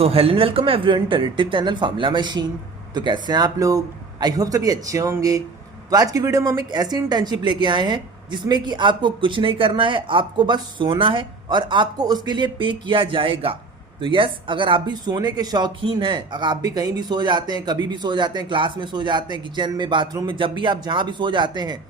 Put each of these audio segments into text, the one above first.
So hello and welcome everyone to tip channel formula machine. तो कैसे हैं आप लोग? आई होप सभी अच्छे होंगे। तो आज की वीडियो में हम एक ऐसी इंटर्नशिप लेके आए हैं जिसमें कि आपको कुछ नहीं करना है, आपको बस सोना है और आपको उसके लिए पे किया जाएगा। तो यस, अगर आप भी सोने के शौकीन हैं, अगर आप भी कहीं भी सो जाते हैं, कभी भी सो जाते हैं, क्लास में सो जाते हैं, किचन में, बाथरूम में, जब भी आप जहाँ भी सो जाते हैं,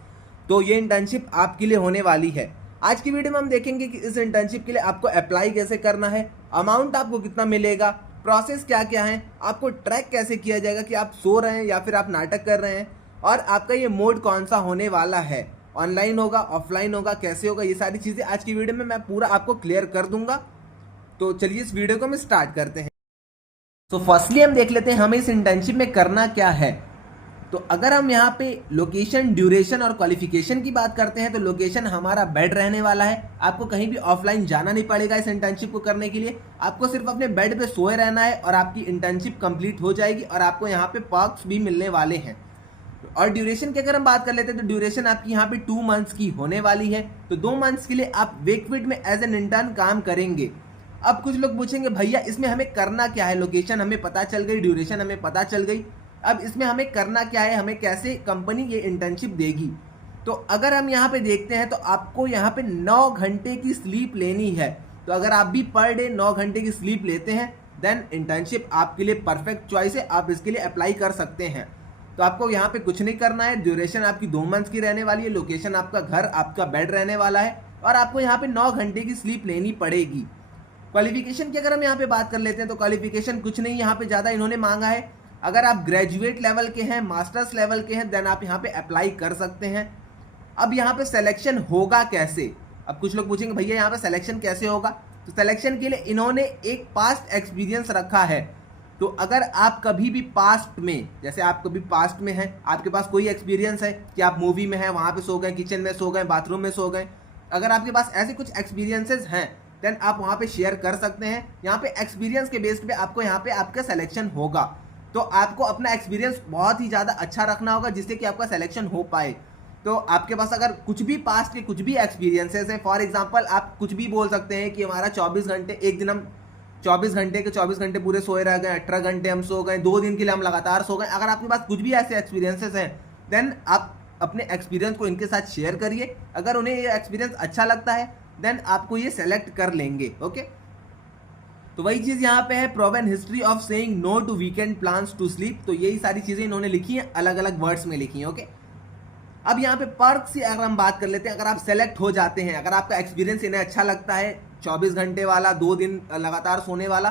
तो ये इंटर्नशिप आपके लिए होने वाली है। आज की वीडियो में हम देखेंगे कि इस इंटर्नशिप के लिए आपको अप्लाई कैसे करना है, अमाउंट आपको कितना मिलेगा, प्रोसेस क्या क्या है, आपको ट्रैक कैसे किया जाएगा कि आप सो रहे हैं या फिर आप नाटक कर रहे हैं, और आपका ये मोड कौन सा होने वाला है, ऑनलाइन होगा, ऑफलाइन होगा, कैसे होगा, ये सारी चीज़ें आज की वीडियो में मैं पूरा आपको क्लियर कर दूंगा। तो चलिए इस वीडियो को हम स्टार्ट करते हैं। तो फर्स्टली हम देख लेते हैं हमें इस इंटर्नशिप में करना क्या है। तो अगर हम यहाँ पे लोकेशन, ड्यूरेशन और क्वालिफिकेशन की बात करते हैं तो लोकेशन हमारा बेड रहने वाला है। आपको कहीं भी ऑफलाइन जाना नहीं पड़ेगा इस इंटर्नशिप को करने के लिए। आपको सिर्फ अपने बेड पे सोए रहना है और आपकी इंटर्नशिप कंप्लीट हो जाएगी और आपको यहाँ पे पर्क्स भी मिलने वाले हैं। और ड्यूरेशन की अगर हम बात कर लेते हैं तो ड्यूरेशन आपकी यहाँ पे 2 मंथ्स की होने वाली है। तो 2 मंथ्स के लिए आप वेकफिट में एज एन इंटर्न काम करेंगे। अब कुछ लोग पूछेंगे भैया इसमें हमें करना क्या है, लोकेशन हमें पता चल गई, ड्यूरेशन हमें पता चल गई, अब इसमें हमें करना क्या है, हमें कैसे कंपनी ये इंटर्नशिप देगी। तो अगर हम यहाँ पे देखते हैं तो आपको यहाँ पे 9 घंटे की स्लीप लेनी है। तो अगर आप भी पर डे 9 घंटे की स्लीप लेते हैं देन इंटर्नशिप आपके लिए परफेक्ट चॉइस है, आप इसके लिए अप्लाई कर सकते हैं। तो आपको यहाँ पे कुछ नहीं करना है, ड्यूरेशन आपकी 2 मंथ्स की रहने वाली है, लोकेशन आपका घर, आपका बेड रहने वाला है और आपको यहाँ पे 9 घंटे की स्लीप लेनी पड़ेगी। क्वालिफिकेशन की अगर हम यहाँ पे बात कर लेते हैं तो क्वालिफिकेशन कुछ नहीं यहाँ पे ज़्यादा इन्होंने मांगा है। अगर आप ग्रेजुएट लेवल के हैं, मास्टर्स लेवल के हैं, देन आप यहाँ पे अप्लाई कर सकते हैं। अब यहाँ पे सिलेक्शन होगा कैसे? अब कुछ लोग पूछेंगे भैया यहाँ पे सिलेक्शन कैसे होगा? तो सिलेक्शन के लिए इन्होंने एक पास्ट एक्सपीरियंस रखा है। तो अगर आप कभी भी पास्ट में, जैसे आप कभी पास्ट में हैं, आपके पास कोई एक्सपीरियंस है कि आप मूवी में हैं, वहाँ पे सो गए, किचन में सो गए, बाथरूम में सो गए, अगर आपके पास ऐसे कुछ एक्सपीरियंसेस हैं देन आप वहाँ पे शेयर कर सकते हैं। यहाँ पे एक्सपीरियंस के बेस पे आपको यहाँ पे आपका सिलेक्शन होगा। तो आपको अपना एक्सपीरियंस बहुत ही ज़्यादा अच्छा रखना होगा जिससे कि आपका सिलेक्शन हो पाए। तो आपके पास अगर कुछ भी पास्ट के कुछ भी एक्सपीरियंसेस हैं, फॉर एग्जांपल आप कुछ भी बोल सकते हैं कि हमारा 24 घंटे, एक दिन हम 24 घंटे के 24 घंटे पूरे सोए रह गए, 18 घंटे हम सो गए, 2 दिन के लिए हम लगातार सो गए, अगर आपके पास कुछ भी ऐसे एक्सपीरियंसेस हैं देन आप अपने एक्सपीरियंस को इनके साथ शेयर करिए। अगर उन्हें ये एक्सपीरियंस अच्छा लगता है देन आपको ये सेलेक्ट कर लेंगे। ओके, तो वही चीज़ यहाँ पे है, proven history of saying no to weekend plans to sleep. तो यही सारी चीज़ें इन्होंने लिखी हैं, अलग अलग वर्ड्स में लिखी हैं। ओके, अब यहाँ पे पर्क्स की अगर हम बात कर लेते हैं, अगर आप सेलेक्ट हो जाते हैं, अगर आपका एक्सपीरियंस इन्हें अच्छा लगता है 24 घंटे वाला, 2 दिन लगातार सोने वाला,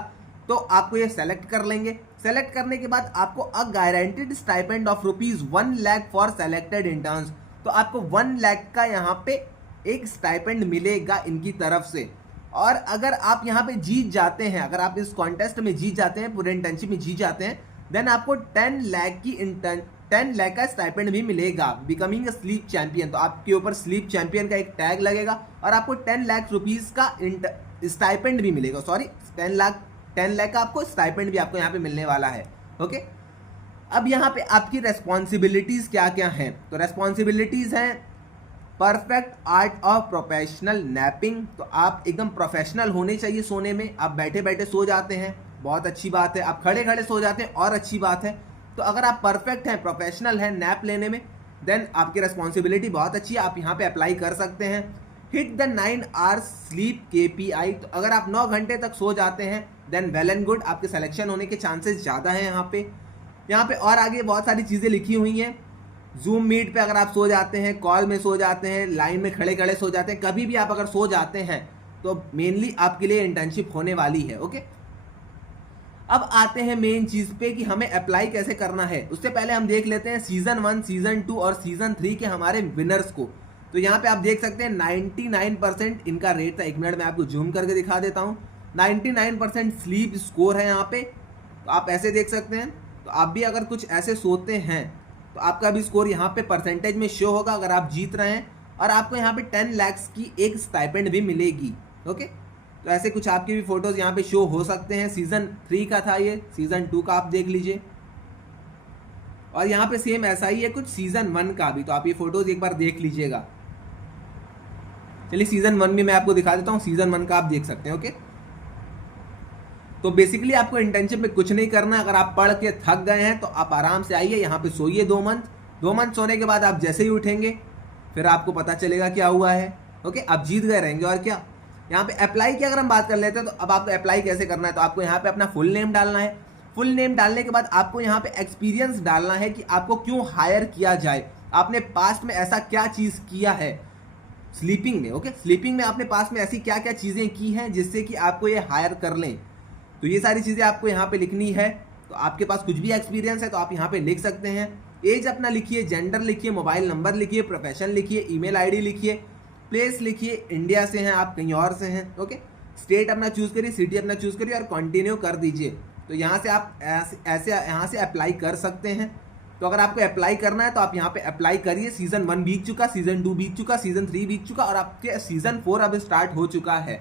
तो आपको ये सेलेक्ट कर लेंगे। सेलेक्ट करने के बाद आपको a guaranteed stipend of ₹1 lakh for selected interns. तो आपको 1 लाख का यहाँ पे एक स्टाइपेंड मिलेगा इनकी तरफ से। और अगर आप यहाँ पे जीत जाते हैं, अगर आप इस कॉन्टेस्ट में जीत जाते हैं, पूरे इंटर्नशिप में जीत जाते हैं, देन आपको 10 लाख का स्टाइपेंड भी मिलेगा, बिकमिंग अ स्लीप चैंपियन। तो आपके ऊपर स्लीप चैंपियन का एक टैग लगेगा और आपको 10 लाख रुपीज़ का स्टाइपेंड भी मिलेगा। सॉरी, 10 लाख का आपको स्टाइपेंड भी आपको यहाँ पे मिलने वाला है। ओके, अब यहाँ पे आपकी रेस्पॉन्सिबिलिटीज़ क्या क्या हैं? तो रेस्पॉन्सिबिलिटीज़ हैं perfect art of professional napping. तो आप एकदम प्रोफेशनल होने चाहिए सोने में। आप बैठे बैठे सो जाते हैं, बहुत अच्छी बात है। आप खड़े खड़े सो जाते हैं, और अच्छी बात है। तो अगर आप परफेक्ट हैं, प्रोफेशनल हैं नैप लेने में, देन आपकी रेस्पॉन्सिबिलिटी बहुत अच्छी है, आप यहाँ पे अप्लाई कर सकते हैं। Hit the 9 hours sleep KPI। तो अगर आप 9 घंटे तक सो जाते हैं देन वेल एंड गुड, आपके सिलेक्शन होने के चांसेस ज़्यादा हैं यहाँ पे और आगे बहुत सारी चीज़ें लिखी हुई हैं। जूम मीट पे अगर आप सो जाते हैं, कॉल में सो जाते हैं, लाइन में खड़े खड़े सो जाते हैं, कभी भी आप अगर सो जाते हैं तो मेनली आपके लिए इंटर्नशिप होने वाली है। ओके, अब आते हैं मेन चीज़ पे कि हमें अप्लाई कैसे करना है। उससे पहले हम देख लेते हैं सीज़न 1, सीज़न 2 और सीज़न 3 के हमारे विनर्स को। तो यहाँ पे आप देख सकते हैं 99% इनका रेट था। 1 मिनट में आपको जूम करके दिखा देता हूँ। 99% स्लीप स्कोर है यहाँ पे। तो आप ऐसे देख सकते हैं। तो आप भी अगर कुछ ऐसे सोते हैं तो आपका भी स्कोर यहाँ पे परसेंटेज में शो होगा अगर आप जीत रहे हैं। और आपको यहाँ पे 10 लाख की एक स्टाइपेंड भी मिलेगी। ओके, तो ऐसे कुछ आपके भी फोटोज़ यहाँ पे शो हो सकते हैं। सीज़न 3 का था ये, सीज़न 2 का आप देख लीजिए। और यहाँ पे सेम ऐसा ही है कुछ सीज़न 1 का भी। तो आप ये फोटोज़ एक बार देख लीजिएगा। चलिए सीज़न 1 भी मैं आपको दिखा देता हूँ। सीज़न 1 का आप देख सकते हैं। ओके, तो बेसिकली आपको इंटर्नशिप में कुछ नहीं करना है। अगर आप पढ़ के थक गए हैं तो आप आराम से आइए, यहाँ पे सोइए 2 मंथ सोने के बाद आप जैसे ही उठेंगे फिर आपको पता चलेगा क्या हुआ है। ओके, आप जीत गए रहेंगे और क्या। यहाँ पे अप्लाई की अगर हम बात कर लेते हैं तो अब आपको अप्लाई कैसे करना है, तो आपको यहाँ पे अपना फुल नेम डालना है। फुल नेम डालने के बाद आपको यहाँ पे एक्सपीरियंस डालना है कि आपको क्यों हायर किया जाए, आपने पास्ट में ऐसा क्या चीज़ किया है स्लीपिंग में। ओके, स्लीपिंग में आपने पास्ट में ऐसी क्या क्या चीज़ें की हैं जिससे कि आपको ये हायर कर लें। तो ये सारी चीज़ें आपको यहाँ पे लिखनी है। तो आपके पास कुछ भी एक्सपीरियंस है तो आप यहाँ पे लिख सकते हैं। एज अपना लिखिए, जेंडर लिखिए, मोबाइल नंबर लिखिए, प्रोफेशन लिखिए, ईमेल आईडी लिखिए, प्लेस लिखिए, इंडिया से हैं आप कहीं और से हैं। ओके, स्टेट अपना चूज़ करिए, सिटी अपना चूज़ करिए और कंटिन्यू कर दीजिए। तो यहाँ से आप ऐसे यहाँ से अप्लाई कर सकते हैं। तो अगर आपको अप्लाई करना है तो आप यहाँ पे अप्लाई करिए। सीज़न 1 बीत चुका, सीज़न 2 बीत चुका, सीज़न 3 बीत चुका और आपके सीज़न 4 अब स्टार्ट हो चुका है।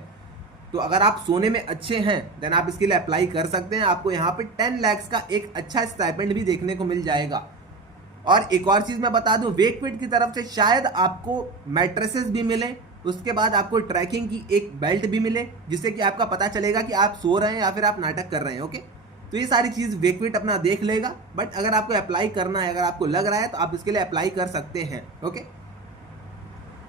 तो अगर आप सोने में अच्छे हैं देन आप इसके लिए अप्लाई कर सकते हैं। आपको यहाँ पे 10 लाख का एक अच्छा स्टाइपेंड भी देखने को मिल जाएगा। और एक और चीज़ मैं बता दूं, वेकफिट की तरफ से शायद आपको मैट्रेसेस भी मिले, उसके बाद आपको ट्रैकिंग की एक बेल्ट भी मिले जिससे कि आपका पता चलेगा कि आप सो रहे हैं या फिर आप नाटक कर रहे हैं। ओके, तो ये सारी चीज़ वेकफिट अपना देख लेगा। बट अगर आपको अप्लाई करना है, अगर आपको लग रहा है तो आप इसके लिए अप्लाई कर सकते हैं। ओके,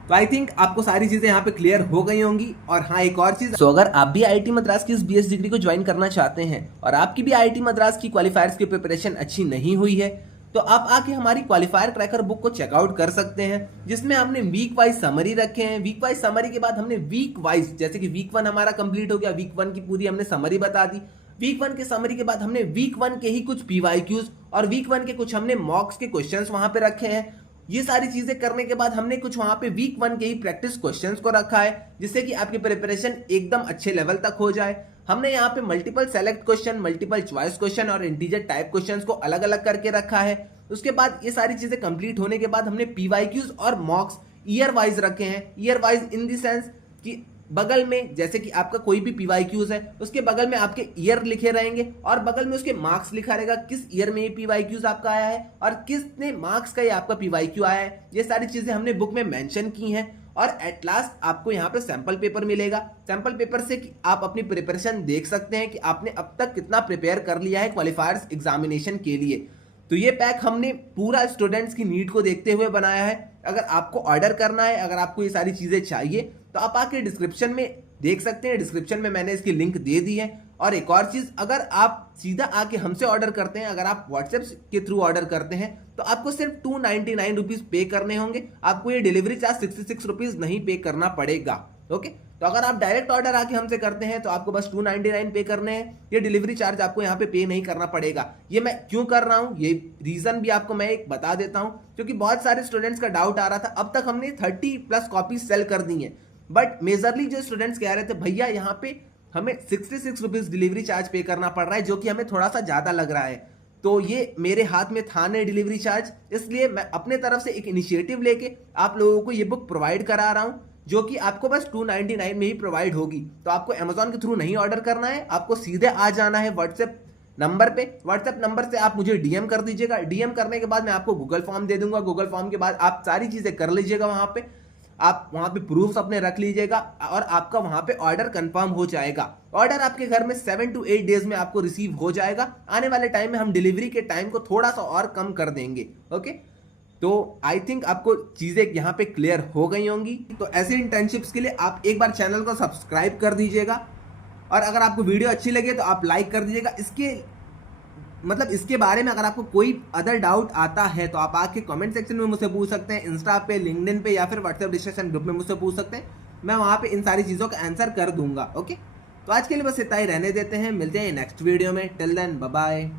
तो आई थिंक आपको सारी चीजें यहाँ पे क्लियर हो गई होंगी। और हाँ, एक और चीज, अगर आप भी आईआईटी मद्रास की इस बीएस डिग्री को ज्वाइन करना चाहते हैं और आपकी भी आईआईटी मद्रास की क्वालिफायर्स की प्रिपरेशन अच्छी नहीं हुई है तो आप आके हमारी क्वालिफायर क्रैकर बुक को चेकआउट कर सकते हैं, जिसमें हमने वीक वाइज समरी रखे हैं। वीक वाइज समरी के बाद हमने वीक वाइज, जैसे कि वीक 1 हमारा कंप्लीट हो गया, वीक 1 की पूरी हमने समरी बता दी। वीक 1 के समरी के बाद हमने वीक 1 के ही कुछ पीवाईक्यूज और वीक 1 के कुछ हमने मॉक्स के क्वेश्चंस वहां पे रखे हैं। ये सारी चीजें करने के बाद हमने कुछ वहां पे वीक 1 के ही प्रैक्टिस क्वेश्चंस को रखा है जिससे कि आपकी प्रिपरेशन एकदम अच्छे लेवल तक हो जाए। हमने यहाँ पे multiple select question, multiple choice question और इंटीजर टाइप क्वेश्चंस को अलग अलग करके रखा है। उसके बाद ये सारी चीजें कंप्लीट होने के बाद हमने पीवाईक्यूज और मॉक्स ईयर वाइज रखे हैं। Year wise in the sense कि बगल में जैसे कि आपका कोई भी पीवाईक्यूज है उसके बगल में आपके ईयर लिखे रहेंगे और बगल में उसके मार्क्स लिखा रहेगा, किस ईयर में ये पीवाईक्यूज आपका आया है और किसने मार्क्स का ये आपका पीवाईक्यू आया है। ये सारी चीजें हमने बुक में मेंशन की हैं। और एट लास्ट आपको यहाँ पे सैंपल पेपर मिलेगा। सैंपल पेपर से कि आप अपनी प्रिपरेशन देख सकते हैं कि आपने अब तक कितना प्रिपेयर कर लिया है क्वालिफायर्स एग्जामिनेशन के लिए। तो ये पैक हमने पूरा स्टूडेंट्स की नीड को देखते हुए बनाया है। अगर आपको ऑर्डर करना है, अगर आपको ये सारी चीजें चाहिए तो आप आके डिस्क्रिप्शन में देख सकते हैं। डिस्क्रिप्शन में मैंने इसकी लिंक दे दी है। और एक और चीज, अगर आप सीधा आके हमसे ऑर्डर करते हैं, अगर आप व्हाट्सएप के थ्रू ऑर्डर करते हैं तो आपको सिर्फ 299 रुपीज पे करने होंगे। आपको ये डिलीवरी चार्ज 66 रुपीज नहीं पे करना पड़ेगा। ओके, तो अगर आप डायरेक्ट ऑर्डर आके हमसे करते हैं तो आपको बस 299 पे करने हैं। ये डिलीवरी चार्ज आपको यहाँ पे नहीं करना पड़ेगा। ये मैं क्यों कर रहा हूँ, ये रीजन भी आपको मैं एक बता देता हूँ, क्योंकि बहुत सारे स्टूडेंट्स का डाउट आ रहा था। अब तक हमने 30+ कॉपीज सेल कर दी है, बट मेजरली जो स्टूडेंट्स कह रहे थे भैया यहाँ पे हमें 66 रुपीज डिलीवरी चार्ज पे करना पड़ रहा है, जो कि हमें थोड़ा सा ज्यादा लग रहा है। तो ये मेरे हाथ में था नहीं डिलीवरी चार्ज, इसलिए मैं अपने तरफ से एक इनिशिएटिव लेके आप लोगों को ये बुक प्रोवाइड करा रहा हूँ, जो कि आपको बस 299 में ही प्रोवाइड होगी। तो आपको अमेजॉन के थ्रू नहीं ऑर्डर करना है, आपको सीधे आ जाना है व्हाट्सएप नंबर पे। व्हाट्सएप नंबर से आप मुझे डीएम कर दीजिएगा। डीएम करने के बाद मैं आपको गूगल फॉर्म दे दूंगा। गूगल फॉर्म के बाद आप सारी चीजें कर लीजिएगा। आप वहां पे प्रूफ्स अपने रख लीजिएगा और आपका वहां पे ऑर्डर कंफर्म हो जाएगा। ऑर्डर आपके घर में 7 to 8 डेज में आपको रिसीव हो जाएगा। आने वाले टाइम में हम डिलीवरी के टाइम को थोड़ा सा और कम कर देंगे। ओके, तो आई थिंक आपको चीजें यहाँ पे क्लियर हो गई होंगी। तो ऐसे इंटर्नशिप्स के लिए आप एक बार चैनल को सब्सक्राइब कर दीजिएगा और अगर आपको वीडियो अच्छी लगे तो आप लाइक कर दीजिएगा। इसके बारे में अगर आपको कोई अदर डाउट आता है तो आप आके कमेंट सेक्शन में मुझसे पूछ सकते हैं, इंस्टा पे, लिंक्डइन पे या फिर व्हाट्सएप डिस्कशन ग्रुप में मुझसे पूछ सकते हैं। मैं वहाँ पे इन सारी चीज़ों का आंसर कर दूंगा। ओके, तो आज के लिए बस इतना ही रहने देते हैं। मिलते हैं नेक्स्ट वीडियो में। Till then bye bye.